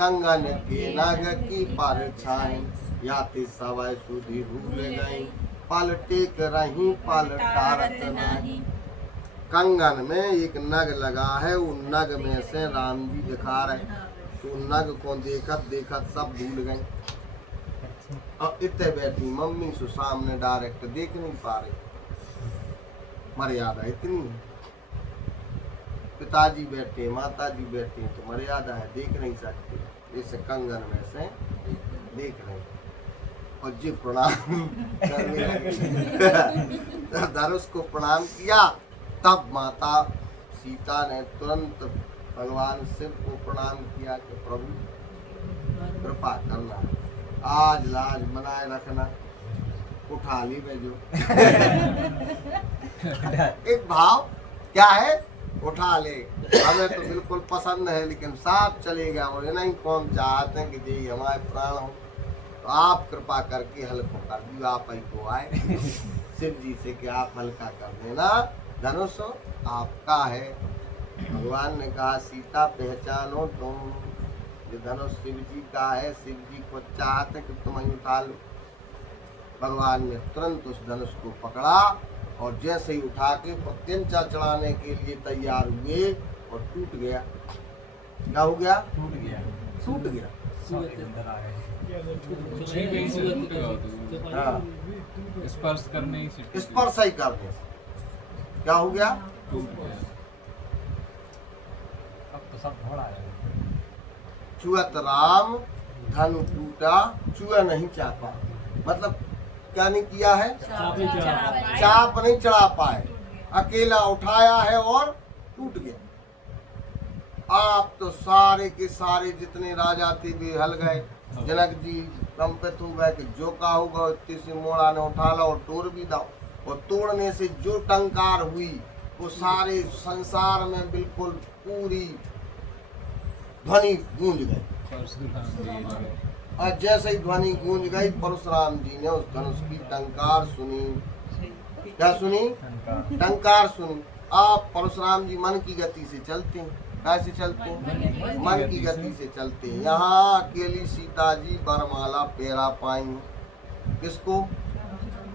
कंगन के नग की परछाई, याति सवै सुधि भूल गई, पल टेक रही पल टारत नहीं। कंगन में एक नग लगा है, उन नग में से राम जी दिखा रहे, तो नग को देखत देखत सब भूल गई। अब इतने बैठी मम्मी सो सामने डायरेक्ट देख नहीं पा रही, मर्यादा इतनी है। पिताजी बैठे माताजी बैठे तो मर्यादा है, देख नहीं सकते, जैसे कंगन में से देख रहे और जी प्रणाम करने लगे। धनुष को प्रणाम किया, तब माता सीता ने तुरंत भगवान शिव को प्रणाम किया कि प्रभु कृपा करना, आज लाज बनाए रखना, उठा ली मैं जो। एक भाव क्या है, उठा ले, हमें तो बिल्कुल पसंद है लेकिन साफ चलेगा, और नहीं कौन चाहते हैं कि जी हमारे प्राण हो, तो आप कृपा करके हल्को कर दियो, आप ही को आए शिव जी से कि आप हल्का कर देना, धनुष आपका है। भगवान ने कहा सीता पहचानो तुम, ये धनुष शिव जी का है, शिव जी को चाहते कि तुम ही उठा लो। भगवान ने तुरंत उस धनुष को पकड़ा और जैसे ही उठा के प्रत्यंचा चढ़ाने के लिए तैयार हुए और टूट गया। क्या हो गया? टूट गया, टूट गया। हाँ, स्पर्श करने से स्पर्श ही करने से क्या हो गया? टूट गया। अब तो सब घोड़ा है। चुअत राम धनु टूटा, चुआ नहीं चापा, मतलब क्या नहीं किया है? चाप नहीं चढ़ा पाए, अकेला उठाया है और टूट गया। आप तो सारे के सारे जितने राजा थे वे हल गए। जनक जी कंपित हो गए कि जो का होगा इतने से मोड़ा ने उठा ला और तोड़ भी दो, और तोड़ने से जो टंकार हुई वो सारे संसार में बिल्कुल पूरी ध्वनि गूंज गई। और जैसे ही ध्वनि गूंज गई, परशुराम जी ने उस धनुष की टंकार सुनी। क्या सुनी? टंकार सुनी। आप परशुराम जी मन की गति से चलते हैं, कैसे चलते हैं? मन की गति से चलते हैं। यहाँ अकेली सीता जी वरमाला पेरा पाई, किसको?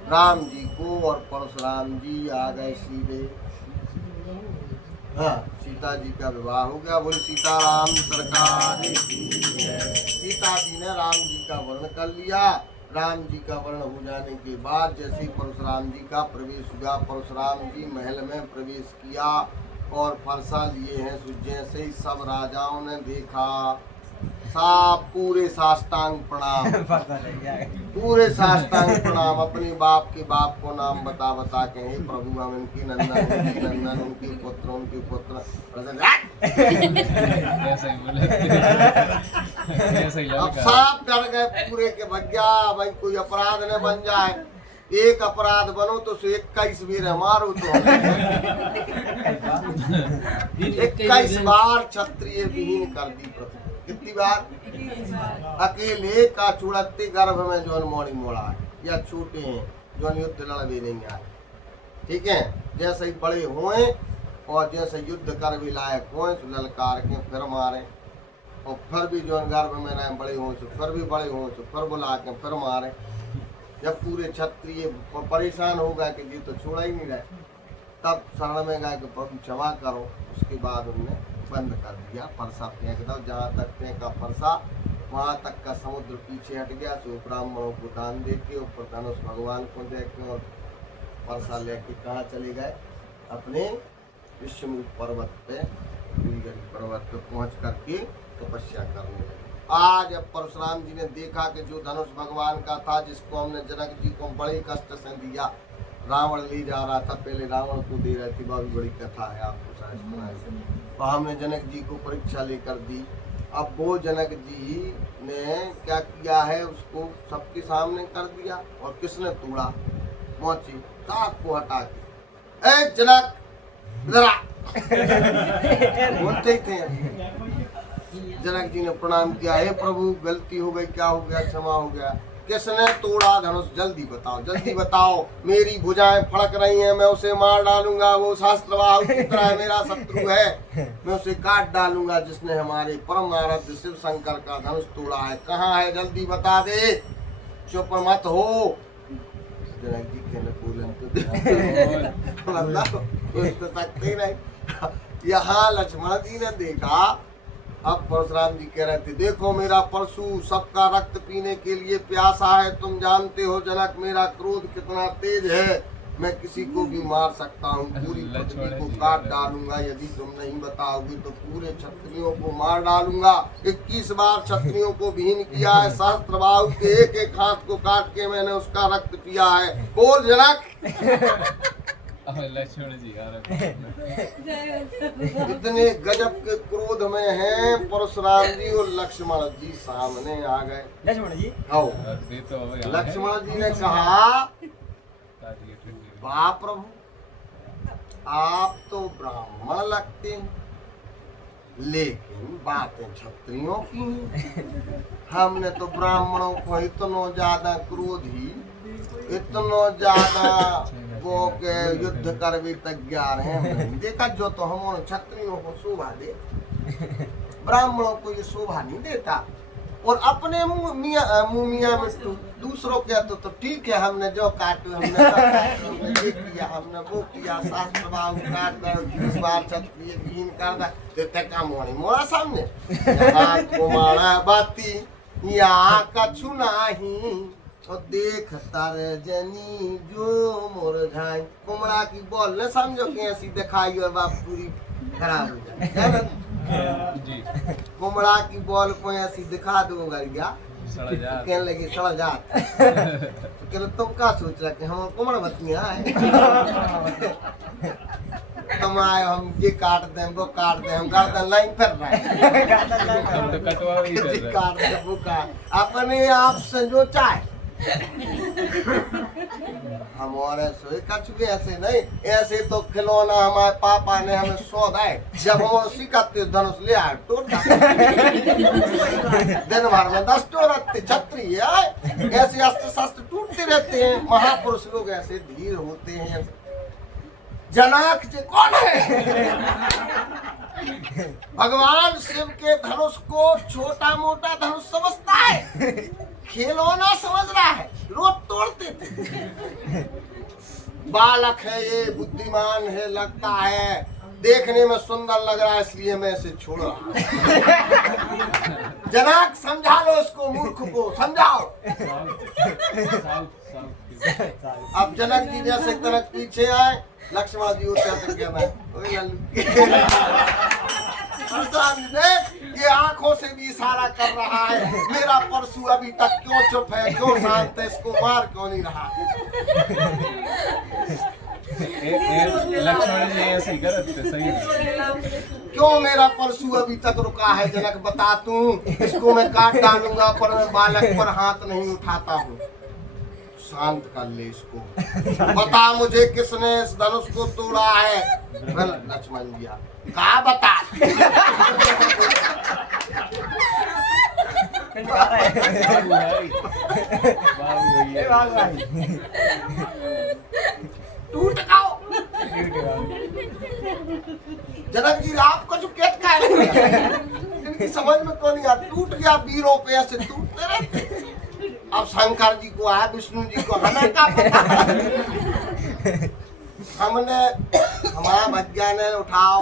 राम जी को, और परशुराम जी आ गए सीधे। हाँ, सीता जी का विवाह हो गया। बोले सीताराम सरकार की। सीता जी ने राम जी का वर्ण कर लिया। राम जी का वर्ण हो जाने के बाद जैसे ही परशुराम जी का प्रवेश हुआ, परशुराम जी महल में प्रवेश किया और फरसा लिए हैं, जैसे ही सब राजाओं ने देखा, सब पूरे साष्टांग प्रणाम, पूरे साष्टांग प्रणाम, अपने बाप के बाप को नाम बता बता के, हे प्रभु हम इनकी नंदन उनके पुत्र अब सब डर गए पूरे के भैया, भाई कोई अपराध न बन जाए, एक अपराध बनो तो 21 वीर मारो तो 21 बार क्षत्रिय विहीन कर दी पृथ्वी। कितनी बार? अकेले का चुड़त्ती गर्भ में जो मोड़ी मोड़ा है, या छोटे हैं जो युद्ध लड़ भी नहीं आए, ठीक है, जैसे ही बड़े हुए और जैसे युद्ध कर भी लायक हुए तो ललकार के फिर मारे, और फिर भी जो गर्भ में रहे बड़े हों तो फिर भी बड़े हों तो फिर बुला के फिर मारे। जब पूरे क्षत्रिय परेशान हो गए कि जी तो छोड़ा ही नहीं रहे, तब शरण में गए कि प्रभु क्षमा करो। उसके बाद उनने बंद कर दिया, फरसा फेंक दो, जहाँ तक फेंका फरसा वहाँ तक का समुद्र पीछे हट गया। तो ब्राह्मणों को दान दे के ऊपर धनुष भगवान को दे के और फरसा लेके कहाँ चले गए? अपने विश्वमुख पर्वत पे, पर्वत पे पहुँच करके तपस्या करने लगे। आज अब परशुराम जी ने देखा कि जो धनुष भगवान का था, जिसको हमने जनक जी को बड़े कष्ट से दिया, रावण ले जा रहा था, पहले रावण को दे रहे थे, बहुत बड़ी कथा है, आपको शायद सुना है। तो हमने जनक जी को परीक्षा लेकर दी। अब वो जनक जी ने क्या किया है, उसको सबके सामने कर दिया, और किसने तोड़ा? मोची ताक को हटा के, ए जनक जरा बोलते ही थे। जनक जी ने प्रणाम किया, हे प्रभु गलती हो गई, क्या हो गया, क्षमा हो गया। किसने तोड़ा धनुष? जल्दी बताओ, जल्दी बताओ। मेरी भुजाएं फड़क रही हैं, मैं उसे मार डालूंगा। वो शास्त्रवाहु पुत्र है, मेरा शत्रु है, मैं उसे काट डालूंगा जिसने हमारे परम आराध्य शिव शंकर का धनुष तोड़ा है। कहाँ है? जल्दी बता दे, चुप मत हो। जनक जी के बोलन तो मतलब कुछ तो सकते ही नहीं। यहाँ लक्ष्मण जी ने देखा, अब परशुराम जी कह रहे थे, देखो मेरा परशु सबका रक्त पीने के लिए प्यासा है। तुम जानते हो जनक मेरा क्रोध कितना तेज है, मैं किसी को भी मार सकता हूँ, पूरी पृथ्वी को काट डालूंगा। यदि तुम नहीं बताओगे तो पूरे क्षत्रियों को मार डालूंगा। 21 बार क्षत्रियों को विहीन किया है, सहस्त्रबाहु के एक एक हाथ को काट के मैंने उसका रक्त पिया है। बोल जनक। लक्ष्मण जी इतने गजब के क्रोध में हैं परशुराम जी, और लक्ष्मण जी सामने आ गए। लक्ष्मण जी आओ। लक्ष्मण जी ने कहा, वाह प्रभु, आप तो ब्राह्मण लगते हैं, लेकिन बातें क्षत्रियों की हैं। हमने तो ब्राह्मणों को इतना ज्यादा क्रोधी, इतना ज्यादा वो के युद्ध कर भी तैयार हैं, नहीं देखा। जो तो हम क्षत्रियों को शोभा दे, ब्राह्मणों को ये शोभा नहीं देता। और अपने मुंह मियाँ मिट्टू, दूसरों के तो ठीक है, हमने जो काटे, हमने ये किया, हमने वो किया, शास्त्रवाहु काट कर 20 बार क्षत्रिय विहीन कर दा, ते का मोड़ी मोड़ा सामने कुमारा बाती यहाँ कछु नाही, और देख तारे जनी जो मुरझाई। कुमड़ा की बॉल न समझो कि ऐसी दिखाई और बाप पूरी खराब हो जाए। जी कुमड़ा की बॉल को ऐसी दिखा दूंगा क्या, कहने लगी सड़ जात। तो कहले तुम क्या सोच रहे कि हम कुमड़ बतियां हैं? तुम आए, हम ये काट दें, वो काट दें, हम गर्दन लाइन कर रहे हैं। हम तो कटवा भी कर रहे हैं। काट दे, वो काट, अपने आप से जो चाहे। हमारे सोए कछ भी ऐसे नहीं, ऐसे तो खिलौना हमारे पापा ने हमें सौदा है। जब हम सिखाते धनुष ले आए टूट दिन भर में 10 टोरते छत्री आए, ऐसे अस्त्र शस्त्र टूटते रहते हैं। महापुरुष लोग ऐसे धीर होते हैं। जनक जी कौन है? भगवान शिव के धनुष को छोटा मोटा धनुष समझता है, खिलौना समझ रहा है, रोज तोड़ते थे। बालक है ये, बुद्धिमान है, लगता है देखने में सुंदर लग रहा है, इसलिए मैं इसे छोड़ रहा हूं। जनक समझा लो इसको, मूर्ख को समझाओ। अब जनक जी जैसे तनक पीछे आए, लक्ष्मण जी होते देख, ये आंखों से भी इशारा कर रहा है, मेरा परशु अभी तक क्यों चुप है, क्यों शांत है, इसको मार क्यों नहीं रहा? लक्ष्मण जी ऐसे ही करते, सही है। क्यों मेरा परशु अभी तक रुका है? जनक बता तू, इसको मैं काट डालूंगा, पर मैं बालक पर हाथ नहीं उठाता हूँ। शांत कर ले इसको, बता मुझे किसने इस धनुष को तोड़ा है? लक्ष्मण जी कहा बता। टूट गाओ। जनक जी आप कुछ कहता है, इनकी समझ में तो नहीं आता। टूट गया, वीरों पे ऐसे टूटते रहते। अब शंकर जी को आया, विष्णु जी को हमें क्या पता। हमने हमारा भज्ञा ने उठाओ,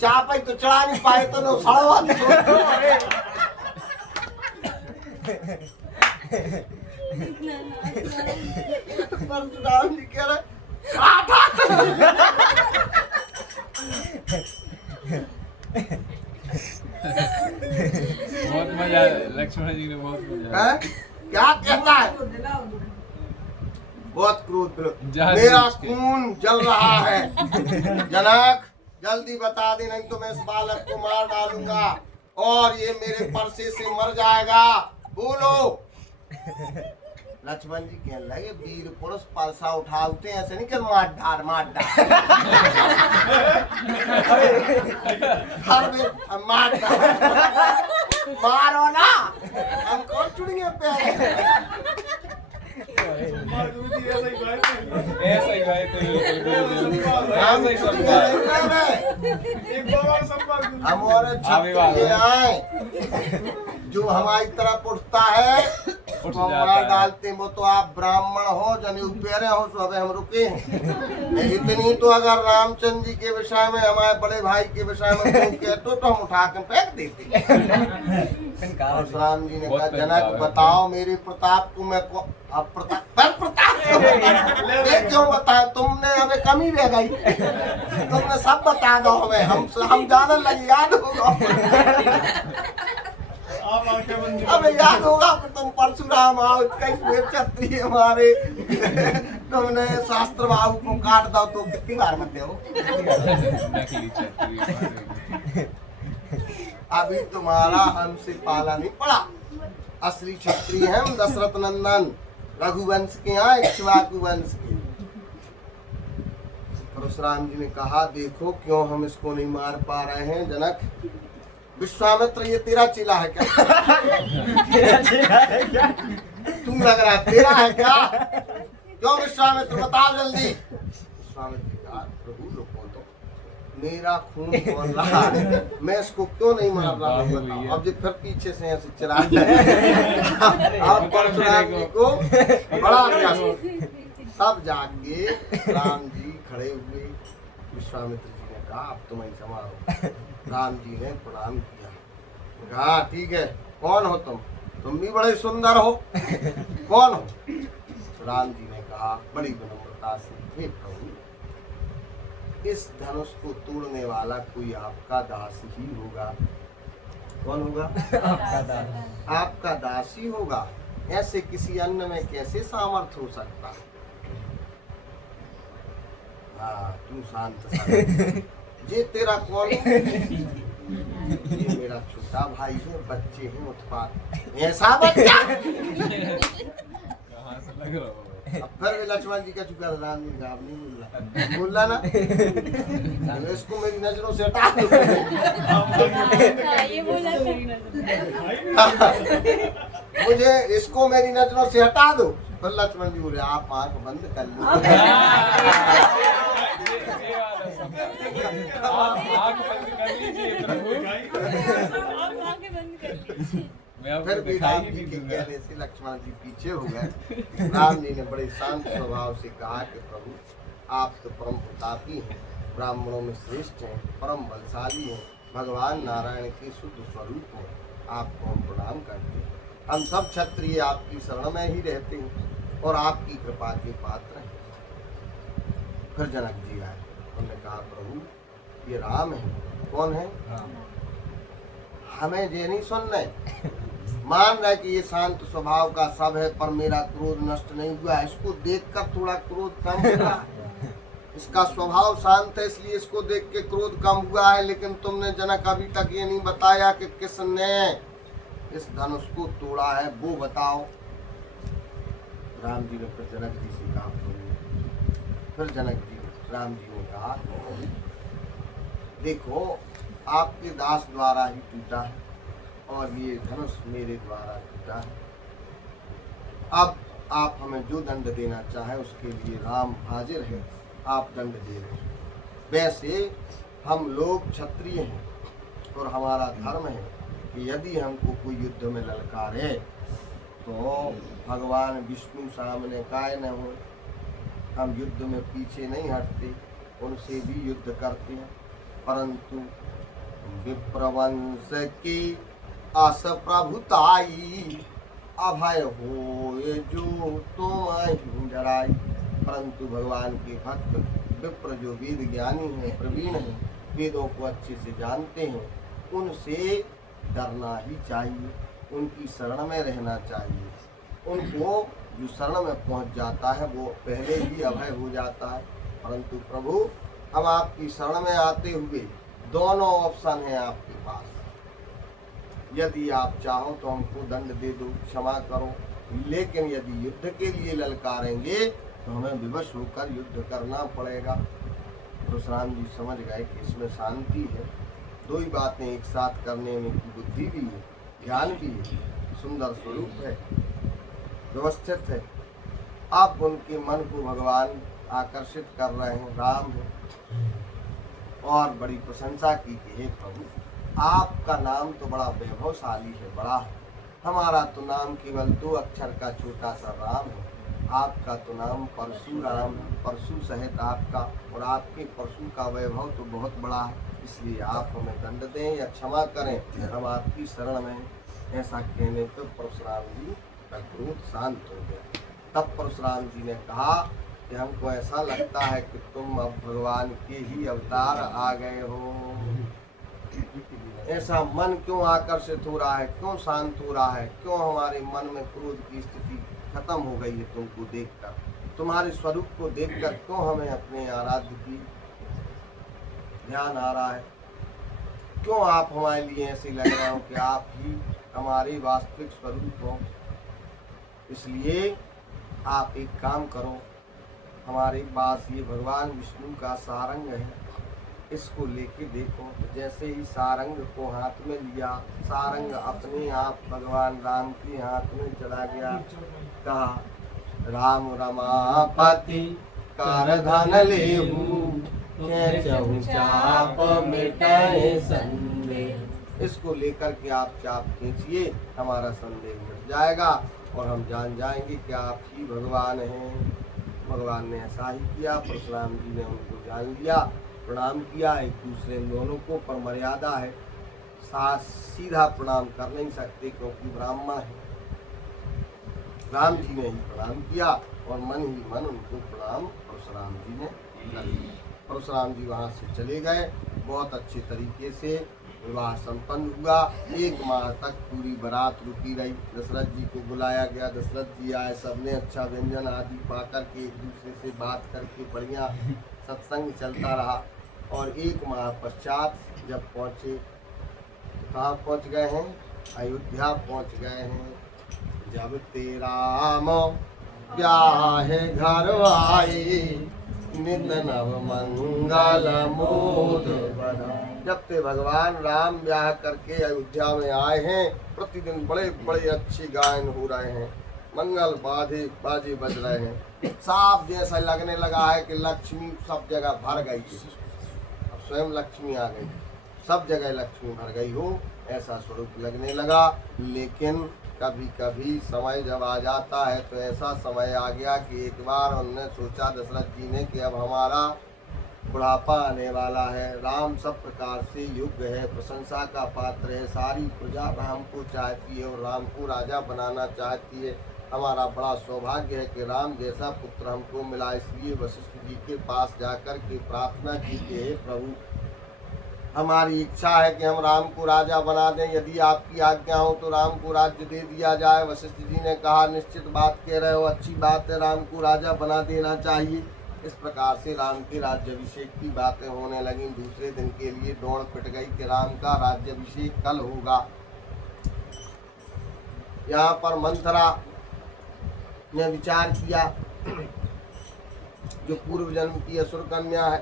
चापा तो चढ़ा नहीं पाए तो न सड़वा। परशुराम जी कह रहे बहुत मजा, लक्ष्मण जी ने बहुत मजा। क्या कहता है? बहुत क्रोध, मेरा खून जल रहा है। जनक जल्दी बता दे, नहीं तो मैं इस बालक को मार डालूंगा और ये मेरे परसे से मर जाएगा। बोलो। लक्ष्मण जी कहने लगे, वीर पुरुष परसा उठाते ऐसे नहीं कि मार डार मार डार। मार डार मारो ना, हम कौन चुड़िए पे हमारे क्षत्रिय आए जो हमारी तरफ उठता है उसको मार डालते हैं। वो तो आप ब्राह्मण हो जने उपरे हो सो अब हम रुके हैं। इतनी तो अगर रामचंद्र जी के विषय में हमारे बड़े भाई के विषय में कहते तो हम उठा कर फेंक देते। परशुराम जी ने कहा जनक बताओ मेरे प्रताप को मैं प्रताप ये क्यों बताया तुमने? हमें कमी रह गई, तुमने सब बता दो हमें, हम ज्यादा लगे याद होगा। हमें याद होगा कि तुम परशुराम आओ कई क्षत्रिय हमारे तुमने शास्त्र बाबू को काट दो तो कितनी बार मत हो। अभी तुम्हारा हमसे पाला नहीं पड़ा। असली क्षत्रिय हम दशरथ नंदन रघुवंश के यहाँ इक्ष्वाकु वंश के। परशुराम जी ने कहा देखो क्यों हम इसको नहीं मार पा रहे हैं जनक। विश्वामित्र ये तेरा चेला है क्या? तुम लग रहा है तेरा है क्या? क्यों विश्वामित्र बताओ जल्दी। विश्वामित्र कहा प्रभु रुको तो मेरा खून बोल रहा है, मैं इसको क्यों नहीं मार रहा हूँ बताओ। अब जो फिर पीछे से ऐसे चला अब परशुराम जी को बड़ा सब जाके राम जी खड़े हुए। विश्वामित्र जी ने कहा अब तुम ही संभालो। राम जी ने प्रणाम किया, कहा ठीक है कौन हो तुम भी बड़े सुंदर हो, कौन हो? राम जी ने कहा बड़ी विनम्रता से हे प्रभु इस धनुष को तोड़ने वाला कोई आपका दास ही होगा। कौन होगा? आपका दासी होगा। ऐसे किसी अन्य में कैसे सामर्थ्य हो सकता? हाँ तू शांत ये तेरा कौन है? ये मेरा छोटा भाई है, बच्चे हैं उत्पात। ऐसा बच्चा कहाँ से लग रहा हो? अब फिर लक्ष्मण जी का चुका राम जी का नहीं बोल रहा ना इसको मेरी नजरों से हटा दो। ये बोला मुझे इसको मेरी नजरों से हटा दो। फिर लक्ष्मण जी बोले आप आंख बंद कर लो। आँख बंद कर लीजिए प्रभु। फिर भी राम जी के कहने से लक्ष्मण जी पीछे हो गए। राम जी ने बड़े शांत स्वभाव से कहा कि प्रभु आप तो परम प्रतापी हैं, ब्राह्मणों में श्रेष्ठ हैं, परम बलशाली हैं, भगवान नारायण के शुद्ध स्वरूप हैं, आपको हम प्रणाम करते हैं। हम सब क्षत्रिय आपकी शरण में ही रहते हैं और आपकी कृपा के पात्र हैं। फिर जनक जी आए, उन्होंने कहा प्रभु ये राम है। कौन है? हमें ये नहीं सुनना मान रहा है कि ये शांत स्वभाव का सब है पर मेरा क्रोध नष्ट नहीं हुआ। इसको देखकर थोड़ा क्रोध कम हुआ। इसका स्वभाव शांत है इसलिए इसको देख के क्रोध कम हुआ है। लेकिन तुमने जनक अभी तक ये नहीं बताया कि किसने इस धनुष को तोड़ा है, वो बताओ। राम जी ने फिर जनक जी से कहा। फिर जनक जी राम जी ने कहा देखो आपके दास द्वारा ही टूटा है और ये धनुष मेरे द्वारा टूटा है। अब आप हमें जो दंड देना चाहे उसके लिए राम हाजिर है, आप दंड दे रहे हैं। वैसे हम लोग क्षत्रिय हैं और हमारा धर्म है कि यदि हमको कोई युद्ध में ललकारे तो भगवान विष्णु सामने काय न हो। हम युद्ध में पीछे नहीं हटते, उनसे भी युद्ध करते हैं। परंतु विप्रवंश की अस प्रभुताई अभय हो जो तुम डराई। परंतु भगवान के भक्त विप्र जो वेद ज्ञानी हैं, प्रवीण हैं, वेदों को अच्छे से जानते हैं, उनसे डरना ही चाहिए, उनकी शरण में रहना चाहिए। उनको जो शरण में पहुंच जाता है वो पहले ही अभय हो जाता है। परंतु प्रभु हम आपकी शरण में आते हुए दोनों ऑप्शन हैं आपके पास। यदि आप चाहो तो हमको दंड दे दो, क्षमा करो, लेकिन यदि युद्ध के लिए ललकारेंगे तो हमें विवश होकर युद्ध करना पड़ेगा। परशुराम जी समझ गए कि इसमें शांति है, दो ही बातें एक साथ करने में की बुद्धि भी है, ज्ञान भी है, सुंदर स्वरूप है, व्यवस्थित है। अब उनके मन को भगवान आकर्षित कर रहे हैं, राम है। और बड़ी प्रशंसा की कि हे प्रभु, आपका नाम तो बड़ा वैभवशाली है, बड़ा है। हमारा तो नाम केवल 2 अक्षर का छोटा सा राम है। आपका तो नाम परशुराम है, परशु सहित आपका, और आपके परशु का वैभव तो बहुत बड़ा है। इसलिए आप हमें दंड दें या क्षमा करें, हम आपकी शरण में। ऐसा कहने पर परशुराम जी का क्रोध शांत हो गया। तब परशुराम जी ने कहा कि हमको ऐसा लगता है कि तुम अब भगवान के ही अवतार आ गए हो। ऐसा मन क्यों आकर्षित हो रहा है, क्यों शांत हो रहा है, क्यों हमारे मन में क्रोध की स्थिति खत्म हो गई है तुमको देखकर, तुम्हारे स्वरूप को देखकर क्यों हमें अपने आराध्य की ध्यान आ रहा है, क्यों आप हमारे लिए ऐसे लग रहे हो कि आप ही हमारे वास्तविक स्वरूप हो। इसलिए आप एक काम करो, हमारे पास ये भगवान विष्णु का सारंग है, इसको लेके देखो। तो जैसे ही सारंग को हाथ में लिया, सारंग अपने आप भगवान राम के हाथ में चला गया। कहा, राम रमापति कर धन लेहू, खेचहु चाप मिटाए संदेह। इसको लेकर के आप चाप खींचिए, हमारा संदेह मिट जाएगा और हम जान जाएंगे कि आप ही भगवान हैं। भगवान ने ऐसा ही किया। परशुराम जी ने उनको जान लिया, प्रणाम किया एक दूसरे दोनों को, पर मर्यादा है, सीधा प्रणाम कर नहीं सकते क्योंकि ब्राह्मण है। राम जी ने ही प्रणाम किया और मन ही मन उनको प्रणाम परशुराम जी ने कर दिया। परशुराम जी वहाँ से चले गए। बहुत अच्छे तरीके से विवाह संपन्न हुआ। 1 माह तक पूरी बारात रुकी रही। दशरथ जी को बुलाया गया, दशरथ जी आए, सबने अच्छा व्यंजन आदि पा करके एक दूसरे से बात करके बढ़िया सत्संग चलता रहा। और 1 माह पश्चात जब पहुँचे, तो कहाँ पहुँच गए हैं? अयोध्या पहुँच गए हैं। जब तेरा ब्याह घर आए, नित नव मंगल मोद बना। जब ते भगवान राम ब्याह करके अयोध्या में आए हैं, प्रतिदिन बड़े बड़े अच्छे गायन हो रहे हैं, मंगल बाजे बज रहे हैं। साफ जैसा लगने लगा है कि लक्ष्मी सब जगह भर गई है। अब स्वयं लक्ष्मी आ गई, सब जगह लक्ष्मी भर गई हो, ऐसा स्वरूप लगने लगा। लेकिन कभी कभी समय जब आ जाता है तो ऐसा समय आ गया कि एक बार उन्होंने सोचा दशरथ जी ने कि अब हमारा बुढ़ापा आने वाला है। राम सब प्रकार से योग्य है, प्रशंसा का पात्र है, सारी प्रजा राम को चाहती है और राम को राजा बनाना चाहती है। हमारा बड़ा सौभाग्य है कि राम जैसा पुत्र हमको मिला। इसलिए वशिष्ठ जी के पास जाकर के प्रार्थना की कि हे प्रभु, हमारी इच्छा है कि हम राम को राजा बना दें, यदि आपकी आज्ञा हो तो राम को राज्य दे दिया जाए। वशिष्ठ जी ने कहा, निश्चित बात कह रहे हो, अच्छी बात है, राम को राजा बना देना चाहिए। इस प्रकार से राम के राज्याभिषेक की बातें होने लगी। दूसरे दिन के लिए दौड़ पिट गई कि राम का राज्याभिषेक कल होगा। यहाँ पर मंथरा ने विचार किया, जो पूर्व जन्म की असुर कन्या है,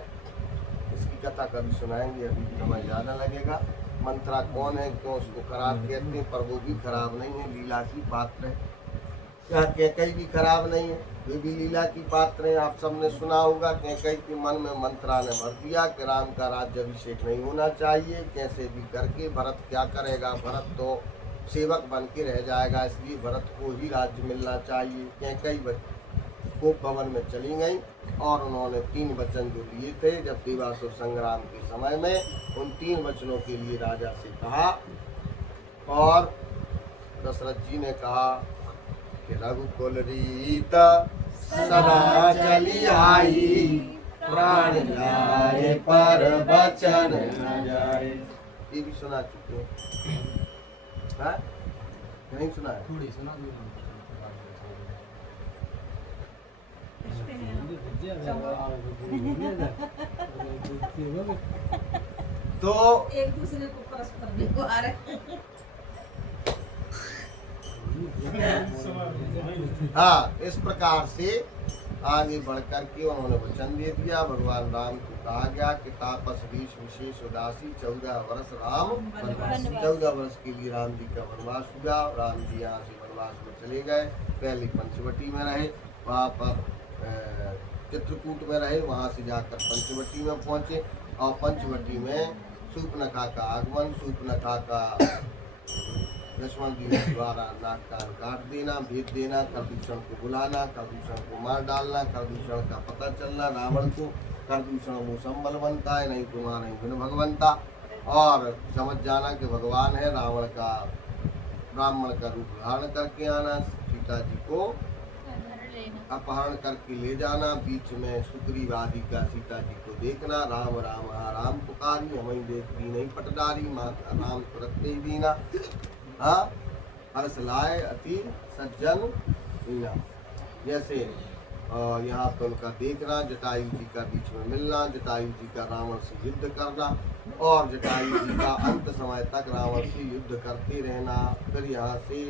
इसकी कथा कभी सुनाएंगे, अभी समय ज़्यादा लगेगा। मंथरा कौन है, क्यों उसको खराब कहते हैं, पर वो भी खराब नहीं है, लीला की पात्र है। यहाँ कैकई भी खराब नहीं है, वे भी लीला की पात्र हैं। आप सबने सुना होगा, कैकई के मन में मंथरा ने भर दिया कि राम का राज्याभिषेक नहीं होना चाहिए। कैसे भी करके भरत क्या करेगा, भरत तो सेवक बन के रह जाएगा, इसलिए भरत को ही राज्य मिलना चाहिए। कैकई कोप भवन में चली गई और उन्होंने 3 वचन जो लिए थे जब देवासुर संग्राम के समय में, उन 3 वचनों के लिए राजा से कहा। और दशरथ जी ने कहा कि रघुकुल रीत सदा चली आई, प्राण जाए पर वचन न जाए। ये भी सुना चुके हैं, नहीं सुना है? थोड़ी सुना तो एक दूसरे को परस्पर व्यवहार हाँ, इस प्रकार से आगे बढ़कर के उन्होंने वचन दे दिया। भगवान राम को कहा गया कि तापस विशेष उदासी 14 वर्ष राम वनवास, 14 वर्ष के लिए राम जी का वनवास हुआ। राम जी यहाँ से वनवास में चले गए। पहले पंचवटी में रहे, वहाँ पर चित्रकूट में रहे, वहाँ से जाकर पंचवटी में पहुँचे और पंचवटी में शूर्पणखा का आगमन, शूर्पणखा का लक्ष्मण जी द्वारा नाक कान काट देना, भेज देना, करदूषण को बुलाना, करदूषण को मार डालना, करदूषण का पता चलना रावण को, करदूषण मूसम बलवंता है नहीं तुम्हारा नहीं बिन भगवंता, और समझ जाना कि भगवान है, रावण का ब्राह्मण का रूप धारण करके आना, सीता जी को अपहरण करके ले जाना, बीच में सुग्रीव आदि का सीता जी को देखना, राम राम राम पुकारी हमें देखती नहीं पटदारी, माता राम तुरते बीना, हाँ हर्ष लाए अति सज्जन बीना। जैसे यहाँ पर उनका देखना, जटायु जी का बीच में मिलना, जटायु जी का रावण से युद्ध करना और जटायु जी का अंत समय तक रावण से युद्ध करते रहना, फिर यहाँ से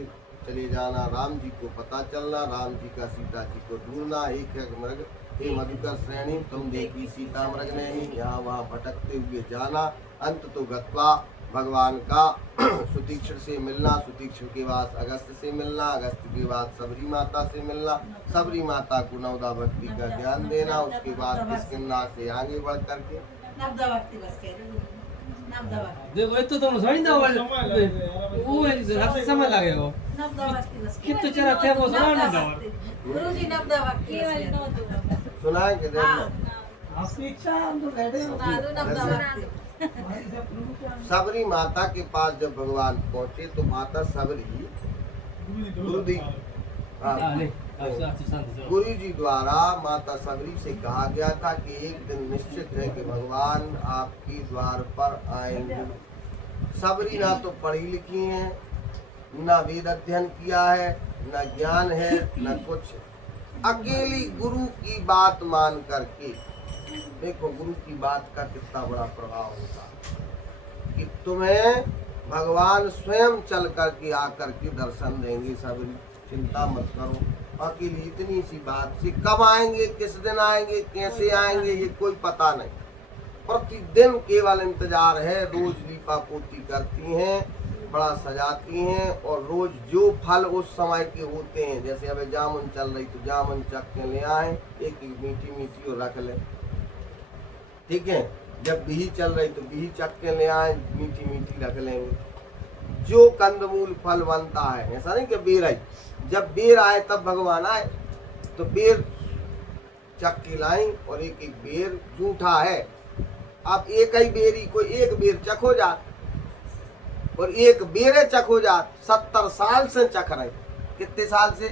चले जाना, राम जी को पता चलना, राम जी का सीता जी को ढूंढना, एक मृग हे मधुकर श्रेणी तुम देखी सीता मृग नहीं, यहाँ वहाँ भटकते हुए जाना, अंत तो गत्वा भगवान का सुतीक्षण से मिलना, सुतीक्षण के बाद अगस्त से मिलना, अगस्त के बाद सबरी माता से मिलना, सबरी माता को नवदा भक्ति का ज्ञान देना, उसके बाद किष्किंधा से आगे बढ़ करके नवदा भक्ति बस कह रही नवदा भक्ति देखो तो तुम सही ना वो रात समय लगे हो नवदा भक्ति बस कितने चरा थे वो सुना नहीं गुरुजी नवदा भक्ति सुनाए कि आपकी इच्छा हम तो बैठे सुना दो नवदा भक्ति सबरी माता के पास जब भगवान पहुंचे तो माता सबरी गुरु जी द्वारा माता सबरी से कहा गया था कि एक दिन निश्चित है कि भगवान आपके द्वार पर आएंगे। सबरी ना तो पढ़ी लिखी है, ना वेद अध्ययन किया है, ना ज्ञान है, ना कुछ, अकेली गुरु की बात मान करके, देखो गुरु की बात का कितना बड़ा प्रभाव होता है कि तुम्हें भगवान स्वयं चल करके आकर के दर्शन देंगे। सबरी चिंता मत करो, अकेली इतनी सी बात से कब आएंगे, किस दिन आएंगे, कैसे आएंगे ये कोई पता नहीं, प्रतिदिन केवल इंतजार है। रोज लीपा पोती करती हैं, बड़ा सजाती हैं और रोज जो फल उस समय के होते हैं, जैसे अब जामुन चल रही तो जामुन चख के ले आए, एक मीठी मीठी और रख ले, ठीक है। जब बिही चल रही तो बिही चख के ले आए, मीठी मीठी रख लेंगे। जो कंदमूल फल बनता है, ऐसा नहीं कि बेर आई, जब बेर आए तब भगवान आए, तो बेर चख के लाई और एक एक बेर जूठा है। अब एक ही बेरी को एक बेर चखो जात और एक बेरे चखो जात, 70 साल से चख रहे। कितने साल से?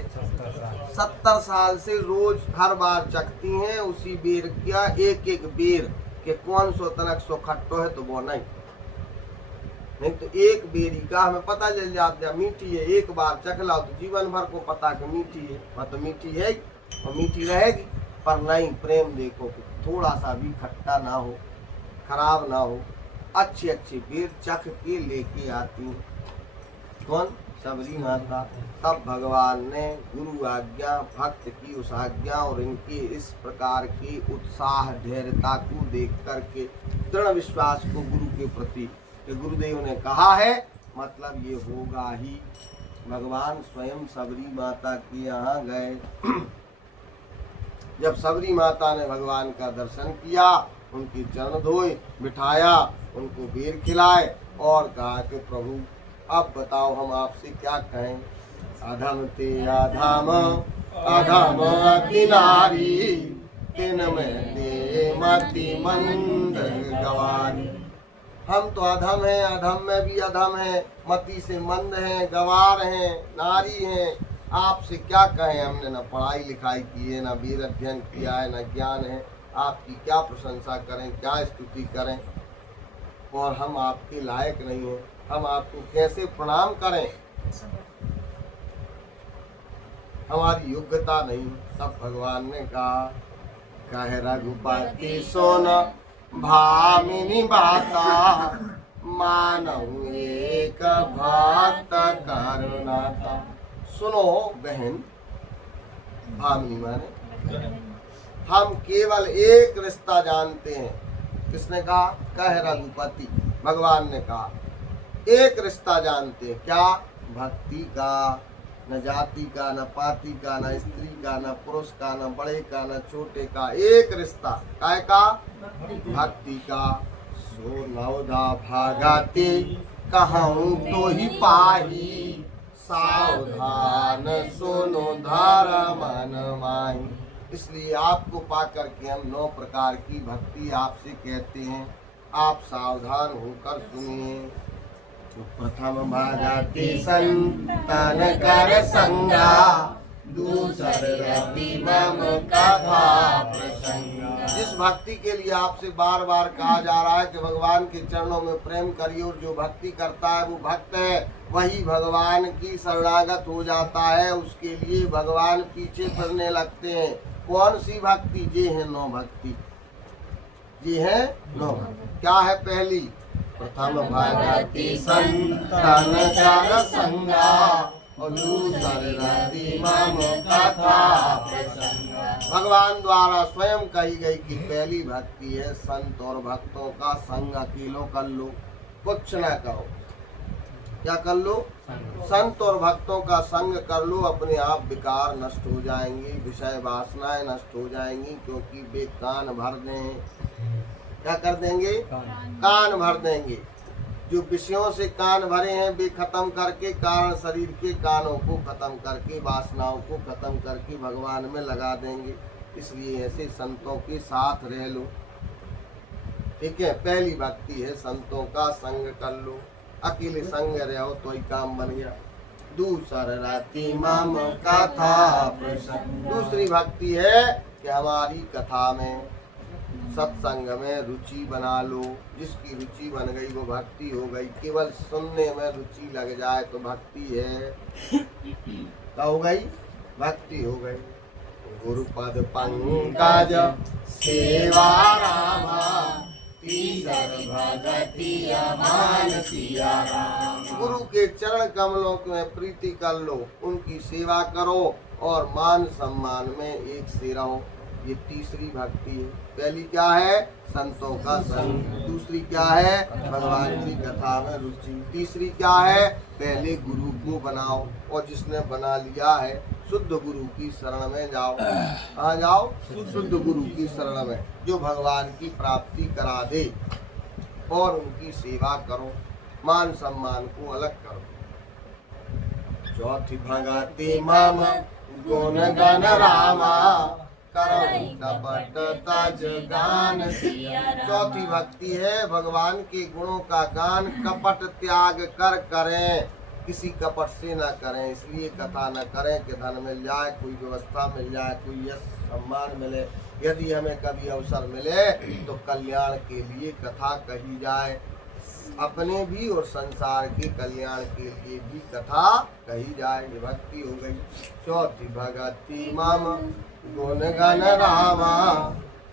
70 साल से रोज हर बार चखती हैं उसी बेर क्या, एक एक बेर के कौन सो तनक सो खट्टो है तो वो नहीं तो एक बेरी का हमें पता चल जाता है मीठी है, एक बार चख लाओ तो जीवन भर को पता कि मीठी है, वह तो मीठी है और मीठी रहेगी। पर नहीं, प्रेम देखो कि थोड़ा सा भी खट्टा ना हो, खराब ना हो, अच्छे अच्छे बेर चख के लेके आती हैं। कौन? सबरी माता। तब भगवान ने गुरु आज्ञा, भक्त की उस आज्ञा और इनके इस प्रकार के उत्साह धैर्यता को देख करके दृढ़ विश्वास को गुरु के प्रति कि गुरुदेव ने कहा है मतलब ये होगा ही। भगवान स्वयं सबरी माता के यहाँ गए। जब सबरी माता ने भगवान का दर्शन किया, उनके चरण धोए, बिठाया, उनको बेर खिलाए और कहा कि प्रभु अब बताओ हम आपसे क्या कहें। अधम ते अधम अधम अति नारी, तिन में दे मति मंद गवारी। हम तो अधम हैं, अधम में भी अधम हैं, मति से मंद हैं, गवार हैं, नारी हैं। आपसे क्या कहें, हमने न पढ़ाई लिखाई की है, न वीर अध्ययन किया है, न ज्ञान है। आपकी क्या प्रशंसा करें, क्या स्तुति करें, और हम आपके लायक नहीं हैं। हम आपको कैसे प्रणाम करें, हमारी योग्यता नहीं। तब भगवान ने कहा, कहे रघुपति सोन भामिनी बाता, मानव एक भक्त करुणाता। सुनो बहन, भामिनी माने हम केवल एक रिश्ता जानते हैं। किसने कहा? कहे रघुपति, भगवान ने कहा एक रिश्ता जानते हैं। क्या? भक्ति का। न जाति का, न पाति का, न स्त्री का, न पुरुष का, न बड़े का, न छोटे का, एक रिश्ता काय का? भक्ति का। सो नवदा भागाते कहूँ तो ही पाही, सावधान सुनो धर्म मन माही। इसलिए आपको पा करके हम 9 प्रकार की भक्ति आपसे कहते हैं, आप सावधान होकर सुनिए। तो प्रथम भागाते संतन कर संगा, दूसर रति मम कथा प्रसंगा। जिस भक्ति के लिए आपसे बार बार कहा जा रहा है कि भगवान के चरणों में प्रेम करिए, और जो भक्ति करता है वो भक्त है, वही भगवान की शरणागत हो जाता है। उसके लिए भगवान पीछे फिरने लगते हैं। कौन सी भक्ति? ये है 9 भक्ति, ये है 9 भक्ति। क्या है? पहली प्रथम भागवती संतन कर संगा, और दूसर रति मम कथा प्रसंगा। भगवान द्वारा स्वयं कही गई कि पहली भक्ति है संत और भक्तों का संग। अकेलो कर लो, कुछ ना करो, क्या कर लो? संत और भक्तों का संग कर लो, अपने आप विकार नष्ट हो जाएंगे, विषय वासनाएं नष्ट हो जाएंगी, क्योंकि वे कान भर दें। क्या कर देंगे? कान भर देंगे। जो विषयों से कान भरे हैं वे खत्म करके, कारण शरीर के कानों को खत्म करके, वासनाओं को खत्म करके भगवान में लगा देंगे। इसलिए ऐसे संतों के साथ रह लो। ठीक है, पहली भक्ति है संतों का संग कर लो। अकेले संग रहो तो ही काम बन गया। दूसर रति मम कथा प्रसंग। दूसरी भक्ति है कि हमारी कथा में, सत्संग में रुचि बना लो। जिसकी रुचि बन गई वो भक्ति हो गई। केवल सुनने में रुचि लग जाए तो भक्ति है, क्या हो गई? भक्ति हो गई। गुरुपद पंकज सेवा रामा, तीसर भगति अमान सिया राम। गुरु के चरण कमलों में प्रीति कर लो, उनकी सेवा करो और मान सम्मान में एक से रहो। ये तीसरी भक्ति है। पहली क्या है? संतों का संग। दूसरी क्या है? भगवान की कथा में रुचि। तीसरी क्या है? पहले गुरु को बनाओ, और जिसने बना लिया है शुद्ध गुरु की शरण में जाओ। कहाँ जाओ? शुद्ध गुरु की शरण में, जो भगवान की प्राप्ति करा दे, और उनकी सेवा करो, मान सम्मान को अलग करो। चौथी भगति मम गुण गण रामा, चौथी भक्ति है भगवान के गुणों का गान, कपट त्याग कर करें, किसी कपट से न करें। इसलिए कथा न करें कि धन मिल जाए, कोई व्यवस्था मिल जाए, कोई यश सम्मान मिले। यदि हमें कभी अवसर मिले तो कल्याण के लिए कथा कही जाए, अपने भी और संसार के कल्याण के लिए भी कथा कही जाए। ये भक्ति हो गई। चौथी भगति मम गुण गण रामा,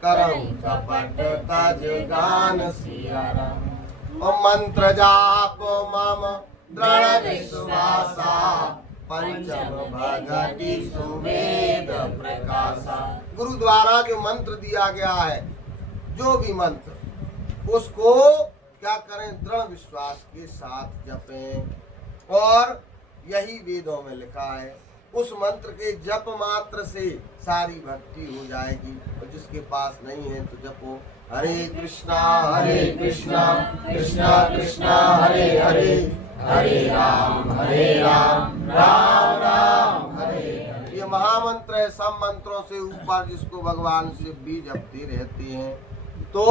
करम कपट तज गान सिया राम। और मंत्र जाप मम दृढ़ विश्वासा, पंचम भगति सुवेद प्रकाशा। गुरु द्वारा जो मंत्र दिया गया है, जो भी मंत्र, उसको क्या करें? दृढ़ विश्वास के साथ जपें। और यही वेदों में लिखा है, उस मंत्र के जप मात्र से सारी भक्ति हो जाएगी। और जिसके पास नहीं है तो जपो हरे कृष्णा कृष्णा कृष्णा हरे हरे, हरे राम राम राम हरे हरे। ये महामंत्र है, सब मंत्रों से ऊपर, जिसको भगवान शिव भी जपते रहते हैं। तो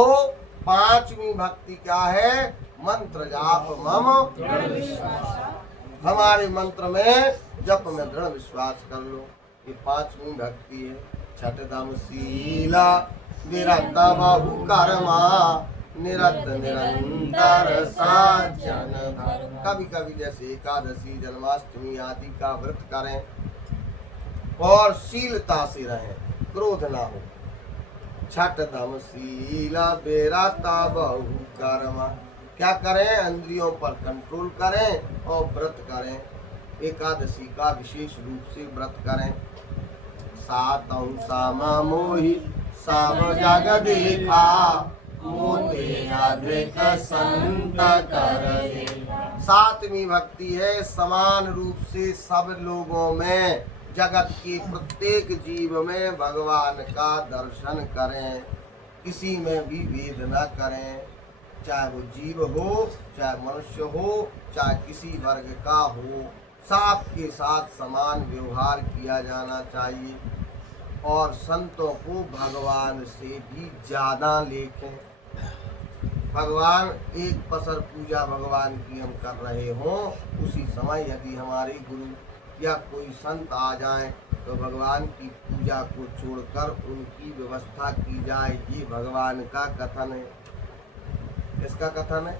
पांचवी भक्ति क्या है? मंत्र जाप मम दृढ़ विश्वास। हमारे मंत्र में, जप में दृढ़ विश्वास कर लो। ये पांचवी भक्ति है। छठदम शीला विरत बहु कर्मा, निरत निरंतर साजन धर्म। कभी कभी जैसे एकादशी, जन्माष्टमी आदि का व्रत करें और शीलता से रहें, क्रोध ना हो। छठदम शीला विरत बहु कर्मा। क्या करें? इंद्रियों पर कंट्रोल करें और व्रत करें। एकादशी का विशेष रूप से व्रत करें। सातम सामा मोहि सब जग देखा, मोते अधिक संत करे। सातवीं भक्ति है समान रूप से सब लोगों में, जगत के प्रत्येक जीव में भगवान का दर्शन करें, किसी में भी भेद न करें, चाहे वो जीव हो, चाहे मनुष्य हो, चाहे किसी वर्ग का हो, सबके साथ समान व्यवहार किया जाना चाहिए। और संतों को भगवान से भी ज़्यादा लेखें। भगवान एक पसर पूजा भगवान की हम कर रहे हों, उसी समय यदि हमारे गुरु या कोई संत आ जाए तो भगवान की पूजा को छोड़कर उनकी व्यवस्था की जाए। ये भगवान का कथन है। किसका कथन है?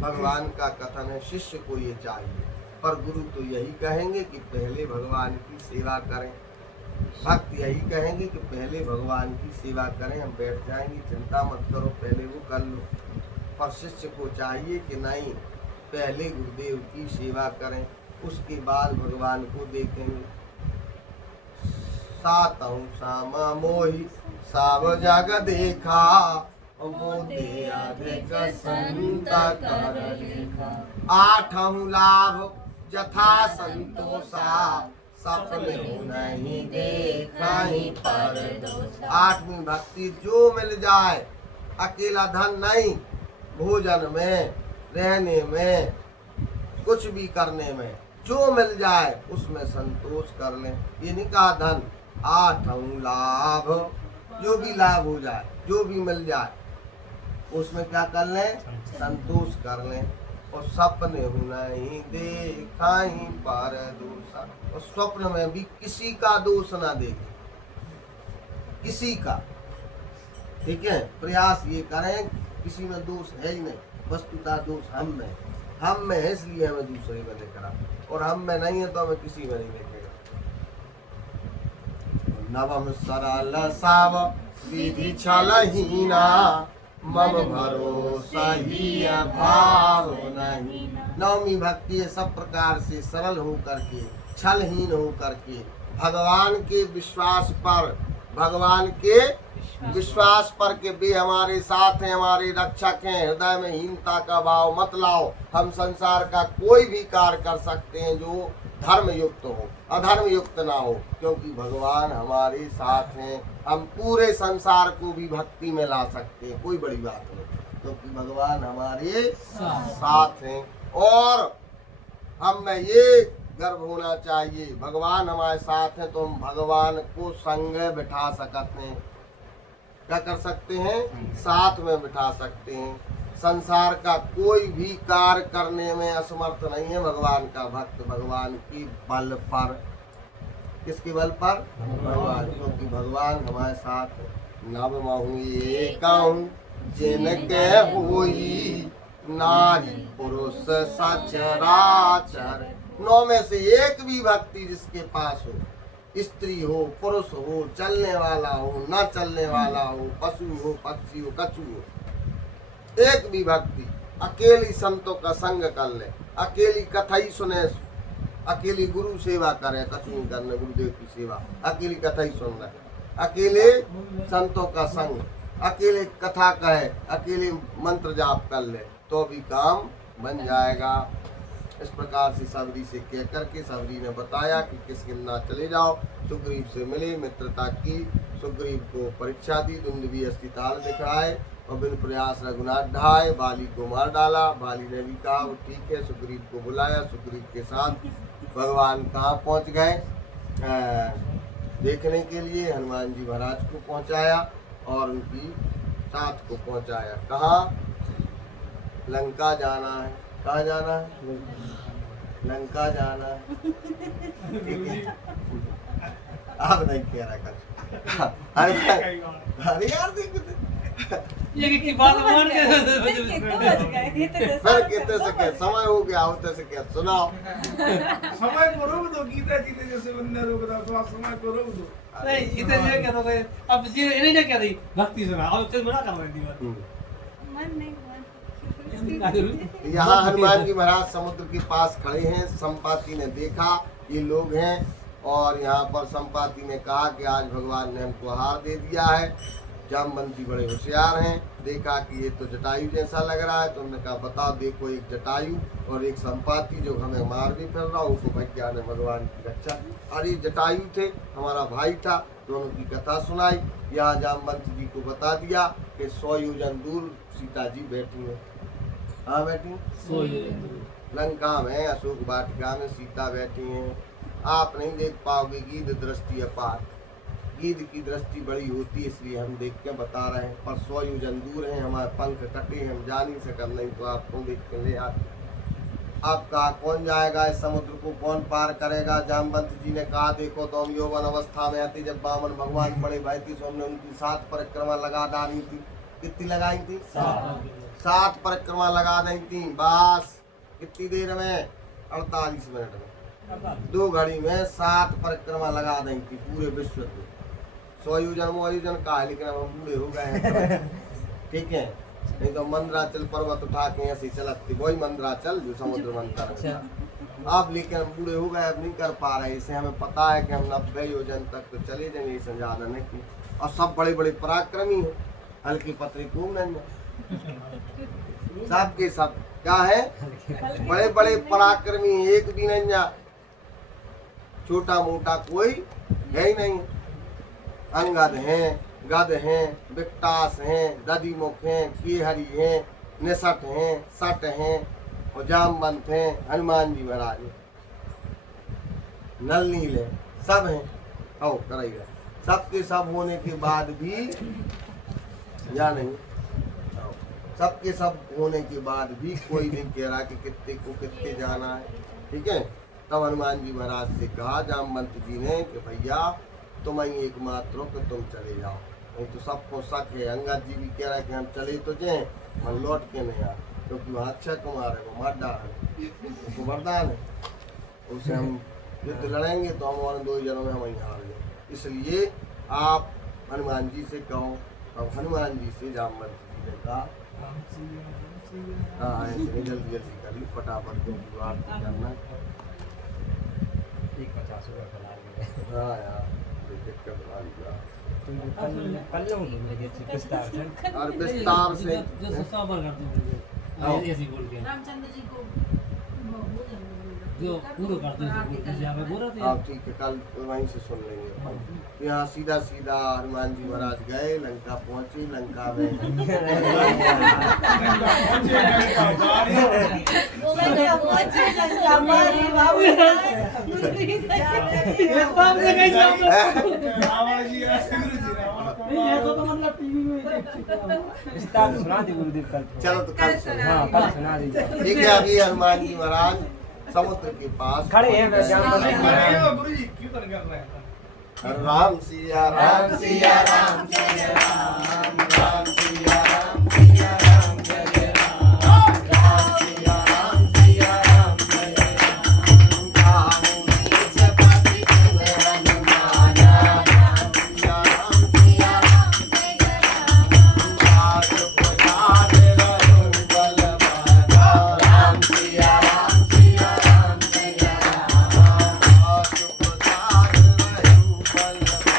भगवान का कथन है। शिष्य को ये चाहिए, पर गुरु तो यही कहेंगे कि पहले भगवान की सेवा करें। भक्त यही कहेंगे कि पहले भगवान की सेवा करें, हम बैठ जाएंगे, चिंता मत करो, पहले वो कर लो। पर शिष्य को चाहिए कि नहीं, पहले गुरुदेव की सेवा करें, उसके बाद भगवान को देखेंगे। सातों सामा मोहि सब जग देखा, मोते अधिक संत कर लेखा। आठों लाभ यथा संतोषा, सपने नहीं देखा ही पर दोषा। आठवीं भक्ति जो मिल जाए, अकेला धन नहीं, भोजन में, रहने में, कुछ भी करने में जो मिल जाए उसमें संतोष कर लें। ये नहीं कहा धन, आठों लाभ, जो भी लाभ हो जाए, जो भी मिल जाए उसमें क्या कर लें? संतोष कर लें। और सपने नहीं देखा ही पर दोषा, और स्वप्न में भी किसी का दोष ना देखें, किसी का। ठीक है, प्रयास ये करें, किसी में दोष है ही नहीं, वस्तुतः दोष हम में है, इसलिए हमें दूसरे में देख रहा, और हम में नहीं है तो हमें किसी में नहीं देखेगा। नवम सरल साव विधि छलहीना, मम भरोसा ही भाव नहीं। नवमी भक्ति है सब प्रकार से सरल हो करके, छलहीन हो करके, भगवान के विश्वास पर के वे हमारे साथ हैं, हमारे रक्षक हैं। हृदय में हीनता का भाव मत लाओ। हम संसार का कोई भी कार्य कर सकते हैं जो धर्म युक्त हो, अधर्म युक्त ना हो, क्योंकि भगवान हमारे साथ हैं। हम पूरे संसार को भी भक्ति में ला सकते हैं, कोई बड़ी बात नहीं, क्योंकि भगवान हमारे साथ हैं। और हम में ये गर्व होना चाहिए, भगवान हमारे साथ हैं तो हम भगवान को संग बिठा सकते हैं। क्या कर सकते हैं? साथ में बिठा सकते हैं। संसार का कोई भी कार्य करने में असमर्थ नहीं है भगवान का भक्त, भगवान की बल पर। किसके बल पर? भगवान, क्योंकि भगवान हमारे साथ है। नव महु एकहु जिनके होई, नारी पुरुष सचराचर। 9 में से एक भी भक्ति जिसके पास हो, स्त्री हो, पुरुष हो, चलने वाला हो, न चलने वाला हो, पशु हो, पक्षी हो, कछू हो, एक भी भक्ति अकेली संतों का संग कर ले, अकेली कथा ही सुने, अकेली गुरु सेवा करे, कछु नहीं करने, गुरुदेव की सेवा, अकेली कथा ही सुन रहे, अकेले संतों का संग, अकेले कथा कहे, अकेले मंत्र जाप कर ले, तो भी काम बन जाएगा। इस प्रकार से सबरी से कह करके सबरी ने बताया कि किस गिरना चले जाओ, सुग्रीव से मिले, मित्रता की, सुग्रीव को परीक्षा दी, दुंदुभी अस्थिताल दिखाए और बिन प्रयास रघुनाथ ढाए, बाली को मार डाला। बाली ने भी कहा वो ठीक है, सुग्रीव को बुलाया, सुग्रीव के साथ भगवान कहाँ पहुँच गए देखने के लिए, हनुमान जी महाराज को पहुँचाया और उनकी साथ को पहुँचाया। कहाँ? लंका जाना है। कहाँ जाना है? लंका जाना है। ठीक है, आप नहीं कह रहा कर। अरे यार देखो ये की बात मान के फिर कहते से कह, समय हो गया होते से कह, सुनाओ। समय को रोक दो, गीता जी ने जैसे बंदे रोक दो, तो आप समय को रोक दो। नहीं गीता जी क्या दोगे? अब जी नहीं ना क्या दी भक्ति सुना, अब चल बड़ा कर रही बात। मन नहीं यहाँ हनुमान जी महाराज समुद्र के पास खड़े हैं। संपाति ने देखा ये लोग हैं, और यहाँ पर संपाति ने कहा कि आज भगवान ने हमको आहार दे दिया है, जामवंत जी बड़े होशियार हैं, देखा कि ये तो जटायु जैसा लग रहा है, तो उन्होंने कहा बताओ देखो एक जटायु और एक संपाति जो हमें मार भी फिर रहा, उसको भैया ने भगवान की रक्षा की। और ये जटायु थे, हमारा भाई था, दोनों की कथा सुनाई। यहाँ जामवंत जी को बता दिया कि 100 योजन दूर सीता जी बैठी हैं। हाँ बैठी लंका में अशोक वाटिका में सीता बैठी हैं। आप नहीं देख पाओगे, गीध दृष्टि अपार, गीध की दृष्टि बड़ी होती है, इसलिए हम देख के बता रहे हैं। पर 100 योजन दूर हैं, हमारे पंख कटे, हम जा नहीं सकते, नहीं तो आपको देख के ले आते। अब कहा कौन जाएगा इस समुद्र को, कौन पार करेगा? जामवंत जी ने कहा देखो तो हम यौवन अवस्था में आती, जब वामन भगवान बड़े भाई थी, तो हमने उनकी 7 परिक्रमा लगा डाली थी। कितनी लगाई थी? 7 परिक्रमा लगा दी थी। बस कितनी देर में? 48 मिनट में, 2 घड़ी में 7 परिक्रमा लगा दी थी पूरे विश्व को। 100 योजन का है, लेकिन अब हम बूढ़े हो गए हैं। ठीक है, नहीं तो मंदराचल पर्वत उठा के ऐसे चलती, वही मंदराचल जो समुद्र मंथन है। अब लेकिन हम बूढ़े हो गए, अब नहीं कर पा रहे। इसे हमें पता है कि हम 90 योजन तक तो चले जाएंगे, इसे ज्यादा नहीं की। और सब बड़े बड़े पराक्रमी हैं, हल्की पतली खूब नहीं, सब के सब क्या है, बड़े बड़े पराक्रमी, एक भी नहीं जा, छोटा मोटा कोई है ही नहीं। अंगद हैं, गद हैं, विकटास हैं, दधिमुख हैं, केहरी हैं, निसट हैं, सट हैं और जामवंत हैं, हनुमान जी महाराज हैं, नल नील हैं, सब हैं। आओ कराइएगा, सबके सब होने के बाद भी या नहीं, सबके सब होने के बाद भी कोई नहीं कह रहा कि कितने को कितने जाना है। ठीक है, तब हनुमान जी महाराज से कहा जामवंत जी ने कि भैया तुम ही एकमात्र हो कि तुम चले जाओ, नहीं तो सबको शक है। अंगद जी भी कह रहा है कि हम चले तो जाएं, मन लौट के नहीं आ, क्योंकि वहाँ अक्षय कुमार है, वो मर्दा है, उसको वरदान है, उससे हम युद्ध लड़ेंगे तो हम और 2 जनों में हम वहीं हार गए। इसलिए आप हनुमान जी से कहो। अब हनुमान जी से जामवंत जी ने कहा हाँ ऐसे नहीं, जल्दी जल्दी कर ली फटाफट, क्योंकि आरती करना। हाँ यार दिक्कत आ गया और विस्तार से जो सबर करते हैं ऐसे बोल के रामचंद्र जी को जो पूरा करते हैं, जैसे आप बोल रहे थे। हाँ ठीक है, कल वहीं से सुन लेंगे अपन। तो यहाँ सीधा सीधा हनुमान जी महाराज गए, लंका पहुंचे। लंका में चलो तो कल सुना दीजिए। ठीक है, अभी हनुमान जी महाराज समुद्र के पास खड़े हैं। गुरु जी कीर्तन कर रहे हैं। राम सिया राम सिया राम जय राम, राम सिया राम जय राम, राम सिया राम जय राम, गाऊं नीच पति सुन हनुमान, राम सिया राम जय राम, आस पुकार रहूं बलवान, राम सिया राम जय राम, आस पुकार रहूं बलवान,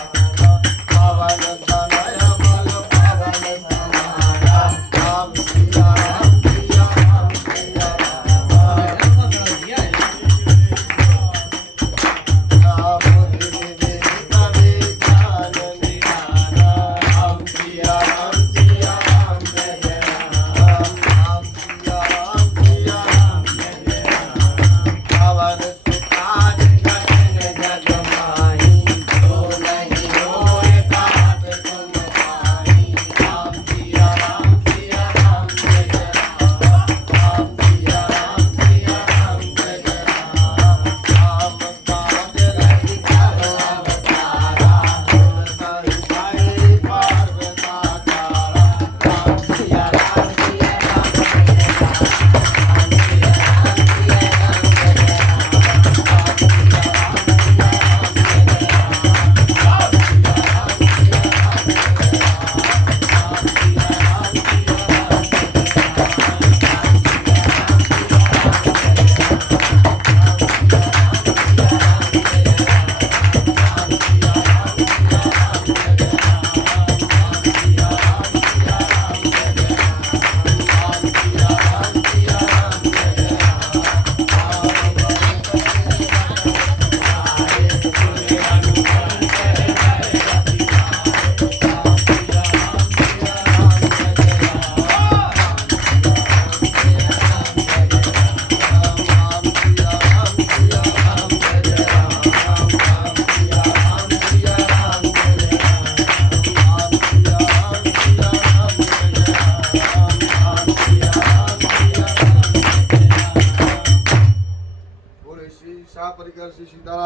पवन तनय बल पवन समान।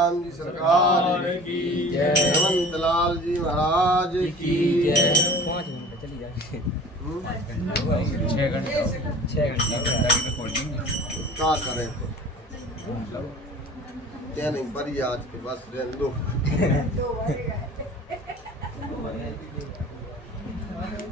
राम जी सरकार की हेमंत लाल जी महाराज की जय। 5 मिनट चली जाएगी। 6 घंटे 6 घंटे की रिकॉर्डिंग क्या करें तो क्या नहीं बड़ी आज के बस रहने दो।